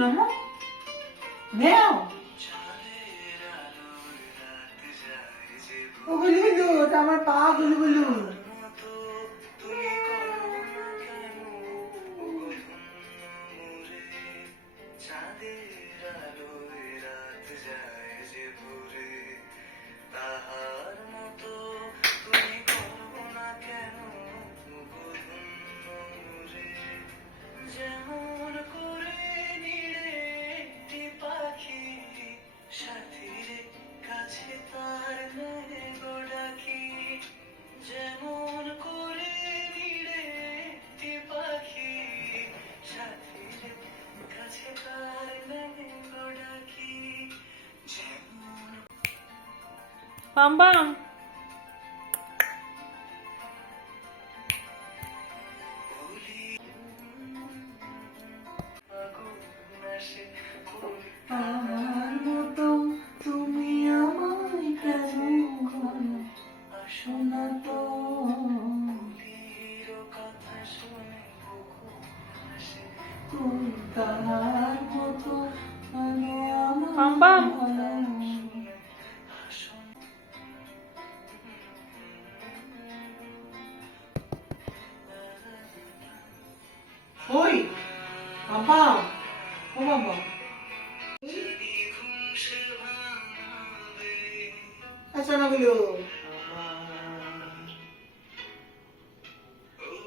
মামা মেও ও গুলু গুলু ওটা আমার পা গুলু গুলু বাম বাম আমার মতো তুমি আমায় কেন করো শোনা তো তুমি তাহার মতো মানে বাম বাম ওই বাবা ও বাবা আচ্ছা না গুলো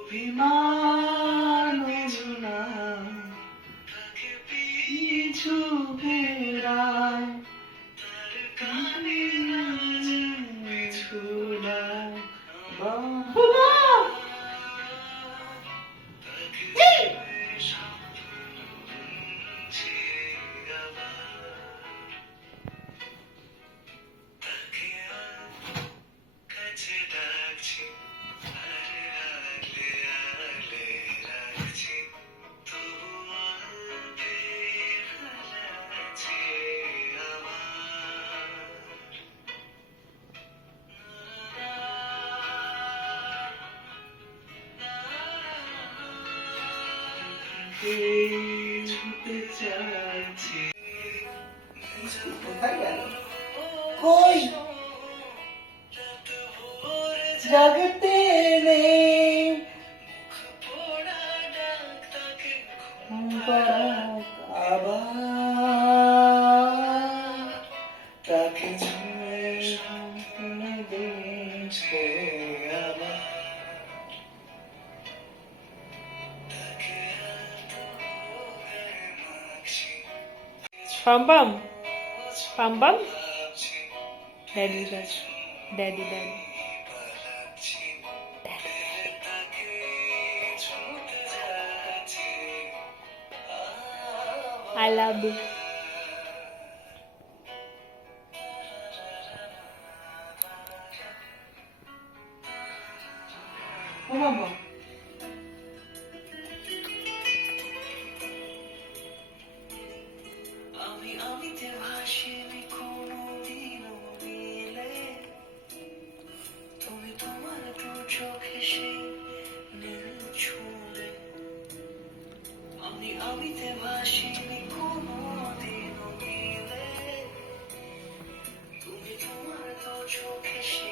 বিমান না কিছু ফেরায় কিছু না বাবা ছুটে চাইছি কোথায় গেল কই জাগতে নেই আবার তাকে ছুঁয়ে দিচ্ছে আবার বাম বাম বাম বাম daddy daddy daddy daddy I love you. ও বাবা আমিতে ভাসিনি কোনোদিনও মিলে তুমি তোমার দু চোখে সেই নীল ছুঁলে আমিতে ভাসিনি কোনোদিনও মিলে তুমি তোমার দু চোখে সেই